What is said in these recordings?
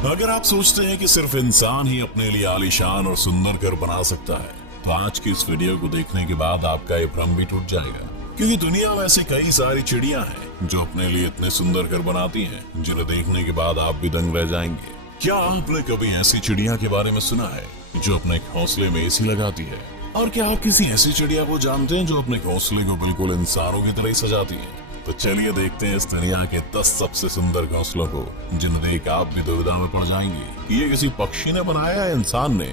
अगर आप सोचते हैं कि सिर्फ इंसान ही अपने लिए आलीशान और सुंदर घर बना सकता है, तो आज की इस वीडियो को देखने के बाद आपका ये भ्रम भी टूट जाएगा। क्योंकि दुनिया में ऐसी कई सारी चिड़िया हैं जो अपने लिए इतने सुंदर घर बनाती हैं, जिन्हें देखने के बाद आप भी दंग रह जाएंगे। क्या आपने कभी ऐसी चिड़िया के बारे में सुना है जो अपने घोंसले में एसी लगाती है? और क्या आप किसी ऐसी चिड़िया को जानते हैं जो अपने घोंसले को बिल्कुल इंसानों की तरह ही सजाती है? तो चलिए देखते हैं इस दुनिया के 10 सबसे सुंदर घोंसलों को, जिन्हें देख आप भी दुविधा में पड़ जाएंगे कि ये किसी पक्षी ने बनाया है इंसान ने।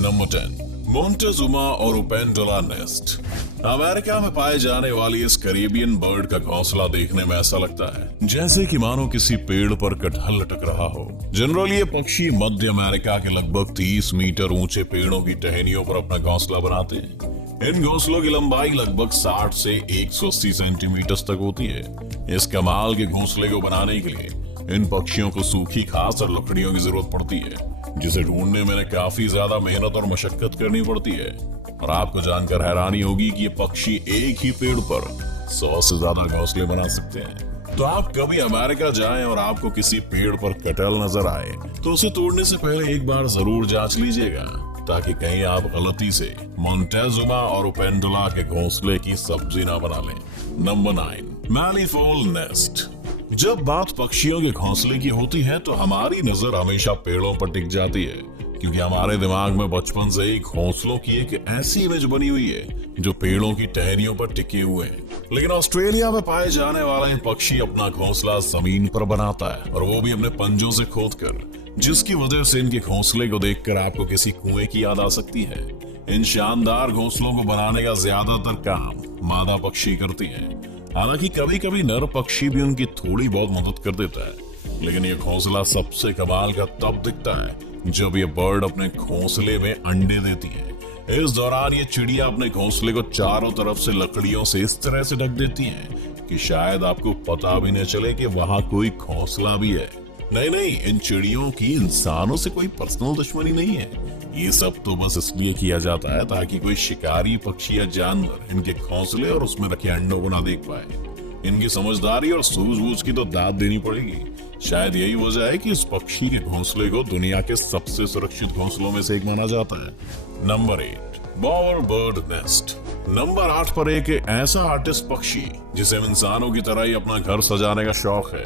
नंबर 10, मोंटेजुमा और ओपेंडोला नेस्ट। अमेरिका में पाए जाने वाली इस कैरिबियन बर्ड का घोंसला देखने में ऐसा लगता है जैसे कि मानो किसी पेड़ पर कटहल लटक रहा हो। जनरली ये पक्षी मध्य अमेरिका के लगभग 30 मीटर ऊंचे पेड़ों की टहनियों पर अपना घोंसला बनाते हैं। इन घोंसलों की लंबाई लगभग 60 से 180 सेंटीमीटर तक होती है। इस कमाल के घोंसले को बनाने के लिए इन पक्षियों को सूखी घास और लकड़ियों की जरूरत पड़ती है, जिसे ढूंढने में काफी ज्यादा मेहनत और मशक्कत करनी पड़ती है। और आपको जानकर हैरानी होगी कि ये पक्षी एक ही पेड़ पर 100 से ज्यादा घोंसले बना सकते हैं। तो आप कभी अमेरिका जाएं और आपको किसी पेड़ पर कटहल नजर आए तो उसे तोड़ने से पहले एक बार जरूर जांच लीजिएगा, ताकि कहीं आप गलती से मोंटेजुमा और ओपेंडोला के घोंसले की सब्जी ना बना लें। Number 9, manifold nest. जब बात पक्षियों के घोंसले की होती है तो हमारी नजर हमेशा पेड़ों पर टिक जाती है, क्योंकि हमारे दिमाग में बचपन से ही घोंसलों की एक ऐसी इमेज बनी हुई है जो पेड़ों की टहनियों पर टिके हुए हैं। लेकिन ऑस्ट्रेलिया में पाए जाने वाला ये पक्षी अपना घोंसला जमीन पर बनाता है, और वो भी अपने पंजों से खोदकर, जिसकी वजह से इनके घोंसले को देखकर आपको किसी कुएं की याद आ सकती है। इन शानदार घोंसलों को बनाने का ज्यादातर काम मादा पक्षी करती है। हालांकि कभी कभी नर पक्षी भी उनकी थोड़ी बहुत मदद कर देता है, लेकिन ये घोंसला सबसे कमाल का तब दिखता है जब ये बर्ड अपने घोंसले में अंडे देती है। इस दौरान ये चिड़िया अपने घोंसले को चारों तरफ से लकड़ियों से इस तरह से ढक देती है कि शायद आपको पता भी न चले कि वहां कोई घोंसला भी है। नहीं, इन चिड़ियों की इंसानों से कोई पर्सनल दुश्मनी नहीं है। ये सब तो बस इसलिए किया जाता है ताकि कोई शिकारी पक्षी या जानवर इनके घोंसले और उसमें रखे अंडों को ना देख पाए। इनकी समझदारी और सूझबूझ की तो दाद देनी पड़ेगी। शायद यही वजह है कि इस पक्षी के घोंसले को दुनिया के सबसे सुरक्षित घोंसलों में से एक माना जाता है। Number 8, Bower bird nest. Number 8 पर एक ऐसा आर्टिस्ट पक्षी जिसे इंसानों की तरह ही अपना घर सजाने का शौक है।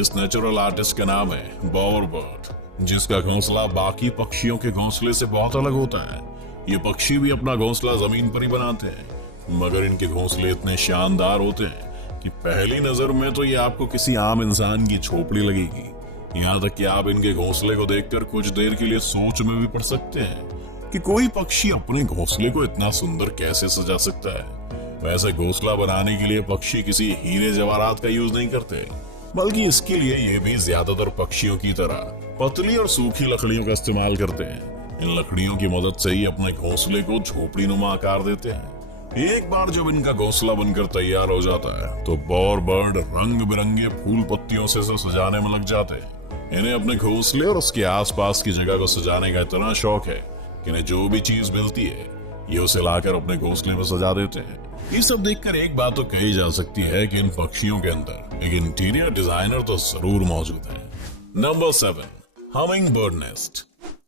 इस नेचुरल आर्टिस्ट का नाम है बॉवर बर्ड, जिसका घोंसला बाकी पक्षियों के घोंसले से बहुत अलग होता है। ये पक्षी भी अपना घोंसला जमीन पर ही बनाते हैं, मगर इनके घोंसले इतने शानदार होते हैं कि पहली नजर में तो ये आपको किसी आम इंसान की झोपड़ी लगेगी। यहाँ तक कि आप इनके घोंसले को देखकर कुछ देर के लिए सोच में भी पड़ सकते हैं कि कोई पक्षी अपने घोंसले को इतना सुंदर कैसे सजा सकता है। वैसे घोंसला बनाने के लिए पक्षी किसी हीरे जवाहरात का यूज नहीं करते, बल्कि इसके लिए ये भी ज्यादातर पक्षियों की तरह पतली और सूखी लकड़ियों का इस्तेमाल करते हैं। इन लकड़ियों की मदद से ही अपने घोंसले को झोपड़ी नुमा आकार देते हैं। एक बार जब इनका घोंसला बनकर तैयार हो जाता है तो बॉवर बर्ड रंग बिरंगे फूल पत्तियों से सजाने में लग जाते हैं। इन्हें अपने घोंसले और उसके आसपास की जगह को सजाने का इतना शौक है कि इन्हें जो भी चीज मिलती है ये उसे लाकर अपने घोंसले में सजा देते हैं। ये सब देखकर एक बात तो कही जा सकती है कि इन पक्षियों के अंदर एक इंटीरियर डिजाइनर तो जरूर मौजूद है। Number 7, humming bird nest.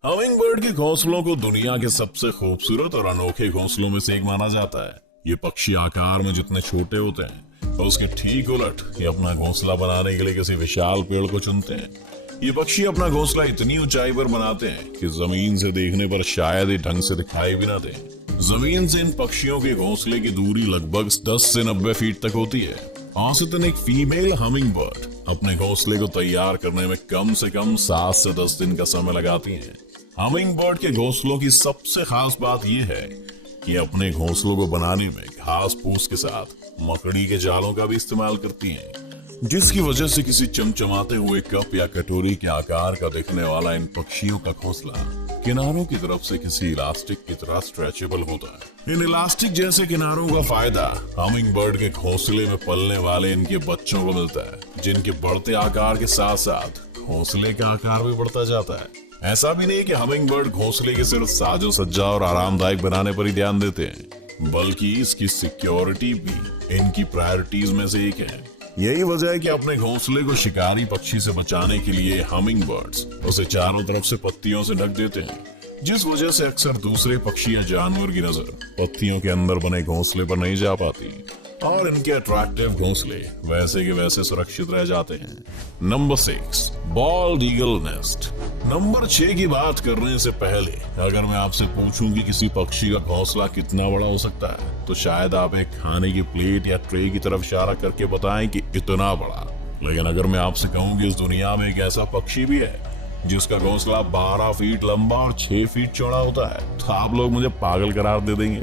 Humming bird के घोंसलों को दुनिया के सबसे खूबसूरत और अनोखे घोंसलों में से एक माना जाता है। ये पक्षी आकार में जितने छोटे होते हैं तो उसके ठीक उलट ये अपना घोंसला बनाने के लिए किसी विशाल पेड़ को चुनते हैं। ये पक्षी अपना घोंसला इतनी ऊंचाई पर बनाते हैं कि जमीन से देखने पर शायद ही ढंग से दिखाई भी ना दे। जमीन से इन पक्षियों के घोंसले की दूरी लगभग 10 से 90 फीट तक होती है। औसतन एक फीमेल हमिंग बर्ड अपने घोंसले को तैयार करने में कम से कम 7 से 10 दिन का समय लगाती है। हमिंग बर्ड के घोंसलों की सबसे खास बात यह है कि अपने घोंसलों को बनाने में घास फूस के साथ मकड़ी के जालों का भी इस्तेमाल करती हैं, जिसकी वजह से किसी चमचमाते हुए कप या कटोरी के आकार का दिखने वाला इन पक्षियों का घोंसला किनारों की तरफ से किसी इलास्टिक की तरह स्ट्रेचेबल होता है। इन इलास्टिक जैसे किनारों का फायदा हमिंग बर्ड के घोंसले में पलने वाले इनके बच्चों को मिलता है, जिनके बढ़ते आकार के साथ साथ घोंसले का आकार भी बढ़ता जाता है। ऐसा भी नहीं कि हमिंग बर्ड घोंसले के सिर्फ साजो सज्जा और आरामदायक बनाने पर ही ध्यान देते हैं, बल्कि इसकी सिक्योरिटी भी इनकी प्रायोरिटीज में से एक है। यही वजह है कि अपने घोंसले को शिकारी पक्षी से बचाने के लिए हमिंग बर्ड्स उसे चारों तरफ से पत्तियों से ढक देते हैं, जिस वजह से अक्सर दूसरे पक्षी या जानवर की नजर पत्तियों के अंदर बने घोंसले पर नहीं जा पाती और इनके अट्रैक्टिव घोंसले वैसे के वैसे सुरक्षित रह जाते हैं। Number 6, bold eagle nest. Number 6 की बात करने से पहले अगर मैं आपसे पूछूं कि किसी पक्षी का घोंसला कितना बड़ा हो सकता है, तो शायद आप एक खाने की प्लेट या ट्रे की तरफ इशारा करके बताएं कि इतना बड़ा। लेकिन अगर मैं आपसे कहूं कि इस दुनिया में एक ऐसा पक्षी भी है जिसका घोंसला 12 फीट लंबा और 6 फीट चौड़ा होता है, तो आप लोग मुझे पागल करार दे देंगे।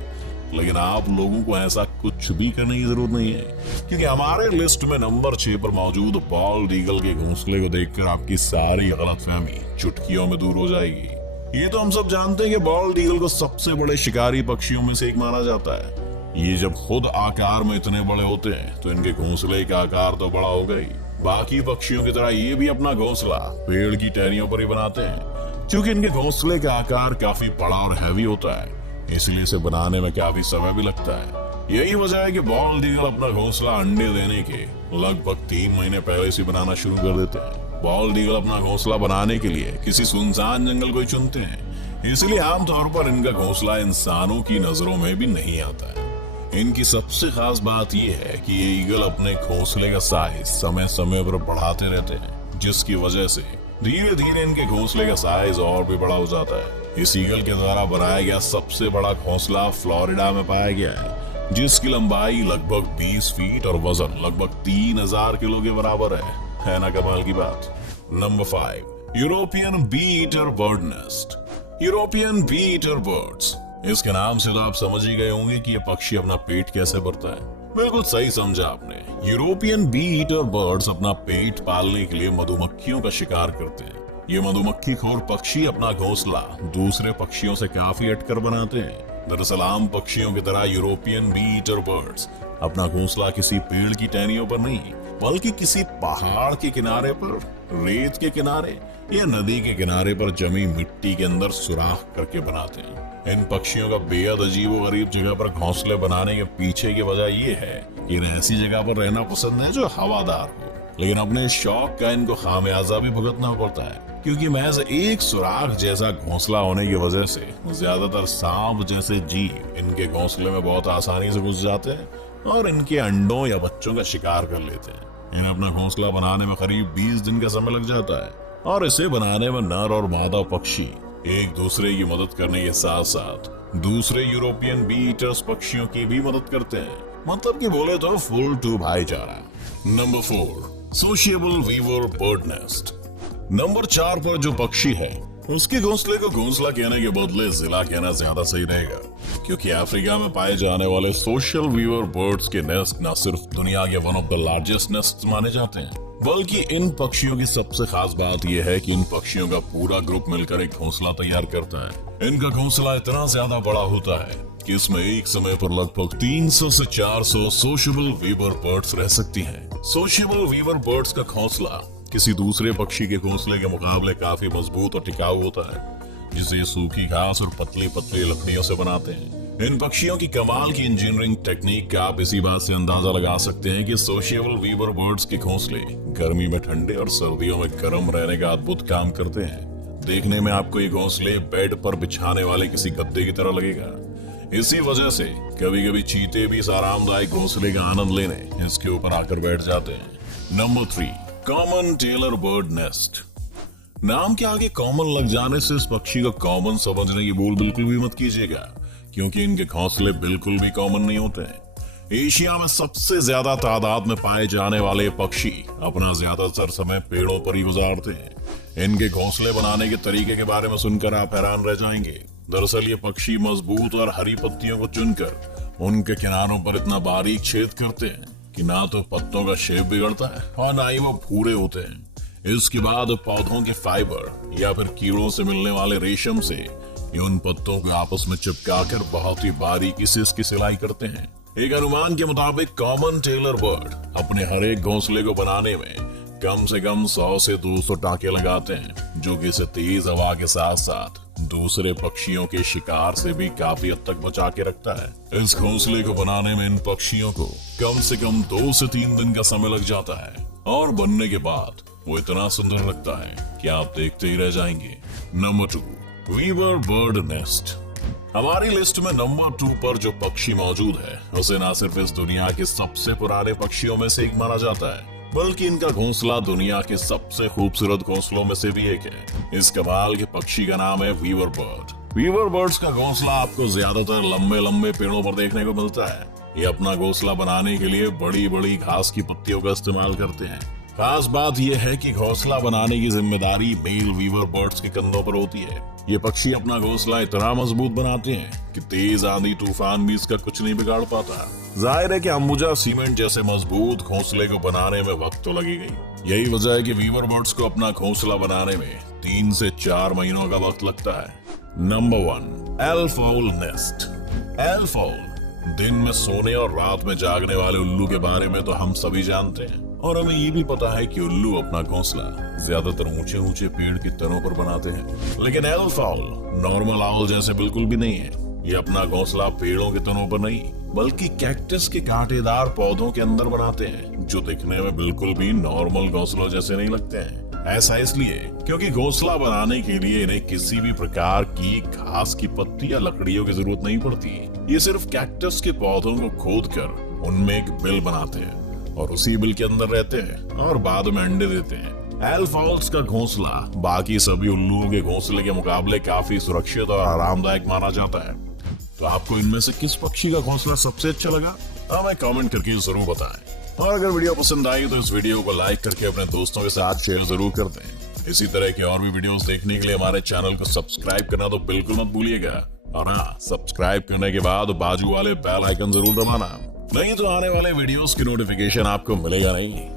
लेकिन आप लोगों को ऐसा कुछ भी करने की जरूरत नहीं है, क्योंकि हमारे लिस्ट में नंबर 6 पर मौजूद बॉल्ड ईगल के घोंसले को देखकर आपकी सारी गलतफहमी चुटकियों में दूर हो जाएगी। ये तो हम सब जानते हैं कि बॉल्ड ईगल को सबसे बड़े शिकारी पक्षियों में से एक माना जाता है। ये जब खुद आकार में इतने बड़े होते हैं तो इनके घोंसले का आकार तो बड़ा होगा ही। बाकी पक्षियों की तरह ये भी अपना घोंसला पेड़ की टहनियों पर ही बनाते हैं। क्योंकि इनके घोंसले का आकार काफी बड़ा और हैवी होता है, इसलिए इसे बनाने में काफी समय भी लगता है। यही वजह है कि बॉल्ड ईगल अपना घोंसला अंडे देने के लगभग 3 महीने पहले से बनाना शुरू कर देते हैं। बॉल्ड ईगल अपना घोंसला बनाने के लिए किसी सुनसान जंगल को ही चुनते हैं, इसलिए आमतौर पर इनका घोंसला इंसानों की नजरों में भी नहीं आता है। इनकी सबसे खास बात यह है कि ये ईगल अपने घोंसले का साइज समय समय पर बढ़ाते रहते हैं, जिसकी वजह से धीरे धीरे इनके घोंसले का साइज और भी बड़ा हो जाता है। इस ईगल के द्वारा बनाया गया सबसे बड़ा घोंसला फ्लोरिडा में पाया गया है, जिसकी लंबाई लगभग 20 फीट और वजन लगभग 3000 किलो के बराबर है ना कमाल की बात। Number 5, European bee eater bird nest. European bee eater birds, इसके नाम से तो आप समझ ही गए होंगे कि ये पक्षी अपना पेट कैसे भरता है। बिल्कुल सही समझा आपने। यूरोपियन बी ईटर बर्ड्स अपना पेट पालने के लिए मधुमक्खियों का शिकार करते हैं। ये मधुमक्खी खोर पक्षी अपना घोंसला दूसरे पक्षियों से काफी हटकर बनाते हैं। दरअसल आम पक्षियों की तरह यूरोपियन बी ईटर बर्ड्स अपना घोंसला किसी पेड़ की टहनियों पर नहीं, बल्कि किसी पहाड़ के किनारे पर, रेत के किनारे या नदी के किनारे पर जमी मिट्टी के अंदर सुराख करके बनाते हैं। इन पक्षियों का बेहद अजीबोगरीब जगह पर घोंसले बनाने के पीछे की वजह यह है कि इन्हें ऐसी जगह पर रहना पसंद है जो हवादार हो, लेकिन अपने शौक का इनको खामियाजा भी भुगतना पड़ता है, क्योंकि महज एक सुराख जैसा घोंसला होने की वजह से ज्यादातर सांप जैसे जीव इनके घोंसले में बहुत आसानी से घुस जाते हैं और इनके अंडों या बच्चों का शिकार कर लेते हैं। इन्हें अपना घोंसला बनाने में करीब 20 दिन का समय लग जाता है और इसे बनाने में नर और मादा पक्षी एक दूसरे की मदद करने के साथ साथ दूसरे यूरोपियन बी ईटर्स पक्षियों की भी मदद करते हैं। मतलब कि बोले तो फुल टू भाईचारा। Number 4, sociable weaver bird nest. Number 4 पर जो पक्षी है उसके घोंसले को घोंसला कहने के बदले जिला कहना ज्यादा सही रहेगा, क्योंकि अफ्रीका में पाए जाने वाले सोशल वीवर बर्ड्स के नेस्ट न सिर्फ दुनिया के one of the largest nest माने जाते हैं, बल्कि इन पक्षियों की सबसे खास बात यह है कि इन पक्षियों का पूरा ग्रुप मिलकर एक घोंसला तैयार करता है। इनका घोंसला इतना ज्यादा बड़ा होता है कि इसमें एक समय पर लगभग 300 से 400 सोशिएबल वीवर बर्ड्स रह सकती हैं। सोशिएबल वीवर बर्ड्स का घोंसला किसी दूसरे पक्षी के घोंसले के मुकाबले काफी मजबूत और टिकाऊ होता है, जिसे सूखी घास और पतली पतली लकड़ियों से बनाते हैं। इन पक्षियों की कमाल की इंजीनियरिंग टेक्निक का आप इसी बात से अंदाजा लगा सकते हैं कि सोशिएबल वीवर बर्ड्स के घोंसले गर्मी में ठंडे और सर्दियों में गर्म रहने का अद्भुत काम करते हैं। देखने में आपको ये घोंसले बेड पर बिछाने वाले किसी गद्दे की तरह लगेगा। इसी वजह से कभी कभी चीते भी इस आरामदायक घोंसले का आनंद लेने इसके ऊपर आकर बैठ जाते हैं। Number 3, common tailor bird nest. नाम के आगे कॉमन लग जाने से इस पक्षी को कॉमन समझने की भूल बिल्कुल भी मत कीजिएगा, क्योंकि इनके घोंसले बिल्कुल भी कॉमन नहीं होते हैं। एशिया में सबसे ज्यादा तादाद में पाए जाने वाले पक्षी अपना ज्यादातर समय पेड़ों पर ही गुजारते हैं। इनके घोंसले बनाने के तरीके के बारे में सुनकर आप हैरान रह जाएंगे। दरअसल ये पक्षी मजबूत और हरी पत्तियों को चुनकर उनके किनारों पर इतना बारीक छेद करते हैं कि ना तो पत्तों का शेप बिगड़ता है और ना ही वो भूरे होते हैं। इसके बाद पौधों के फाइबर या फिर कीड़ों से मिलने वाले रेशम से ये उन पत्तों को आपस में चिपकाकर बहुत ही बारीकी से इसकी सिलाई करते हैं। एक अनुमान के मुताबिक कॉमन टेलर बर्ड अपने हर एक घोंसले को बनाने में कम से कम 100 से 200 टाँके लगाते हैं, जो कि इसे तेज हवा के साथ साथ दूसरे पक्षियों के शिकार से भी काफी हद तक बचा के रखता है। इस घोंसले को बनाने में इन पक्षियों को कम से कम 2 से 3 दिन का समय लग जाता है और बनने के बाद वो इतना सुंदर लगता है कि आप देखते ही रह जाएंगे। Number 2, weaver bird nest. हमारी लिस्ट में नंबर 2 पर जो पक्षी मौजूद है उसे न सिर्फ इस दुनिया के सबसे पुराने पक्षियों में से एक माना जाता है, बल्कि इनका घोंसला दुनिया के सबसे खूबसूरत घोंसलों में से भी एक है। इस कमाल के पक्षी का नाम है वीवर बर्ड। वीवर बर्ड्स का घोंसला आपको ज्यादातर लंबे लंबे पेड़ों पर देखने को मिलता है। ये अपना घोंसला बनाने के लिए बड़ी बड़ी घास की पत्तियों का इस्तेमाल करते हैं। खास बात यह है कि घोंसला बनाने की जिम्मेदारी मेल वीवर बर्ड्स के कंधों पर होती है। ये पक्षी अपना घोंसला इतना मजबूत बनाते हैं कि तेज आंधी तूफान भी इसका कुछ नहीं बिगाड़ पाता। जाहिर है कि अंबुजा सीमेंट जैसे मजबूत घोंसले को बनाने में वक्त तो लगेगा। यही वजह है कि वीवर बर्ड्स को अपना घोंसला बनाने में 3 से 4 महीनों का वक्त लगता है। Number 1, elf owl nest. Elf owl दिन में सोने और रात में जागने वाले उल्लू के बारे में तो हम सभी जानते हैं, और हमें ये भी पता है कि उल्लू अपना घोंसला ज्यादातर ऊंचे ऊंचे पेड़ की तनों पर बनाते हैं। लेकिन एल्फ आउल नॉर्मल आउल जैसे बिल्कुल भी नहीं है। ये अपना घोंसला पेड़ों के तनों पर नहीं, बल्कि कैक्टस के कांटेदार पौधों के अंदर बनाते हैं, जो दिखने में बिल्कुल भी नॉर्मल घोंसलों जैसे नहीं लगते हैं। ऐसा इसलिए क्योंकि घोंसला बनाने के लिए इन्हें किसी भी प्रकार की घास की पत्ती या लकड़ियों की जरूरत नहीं पड़ती। ये सिर्फ कैक्टस के पौधों को खोदकर उनमें एक बिल बनाते हैं और उसी बिल के अंदर रहते हैं और बाद में अंडे देते हैं। एल्फ आउल्स का घोंसला बाकी सभी उल्लुओं के घोंसले के मुकाबले काफी सुरक्षित और आरामदायक माना जाता है। तो आपको इनमें से किस पक्षी का घोंसला सबसे अच्छा लगा, हमें कमेंट करके जरूर बताएं। और अगर वीडियो पसंद आई तो इस वीडियो को लाइक करके अपने दोस्तों के साथ शेयर जरूर कर दें। इसी तरह के और भी वीडियोस देखने के लिए हमारे चैनल को सब्सक्राइब करना तो बिल्कुल मत भूलिएगा। और हाँ, सब्सक्राइब करने के बाद बाजू वाले बेल आइकन जरूर दबाना, नहीं तो आने वाले वीडियोस की नोटिफिकेशन आपको मिलेगा नहीं।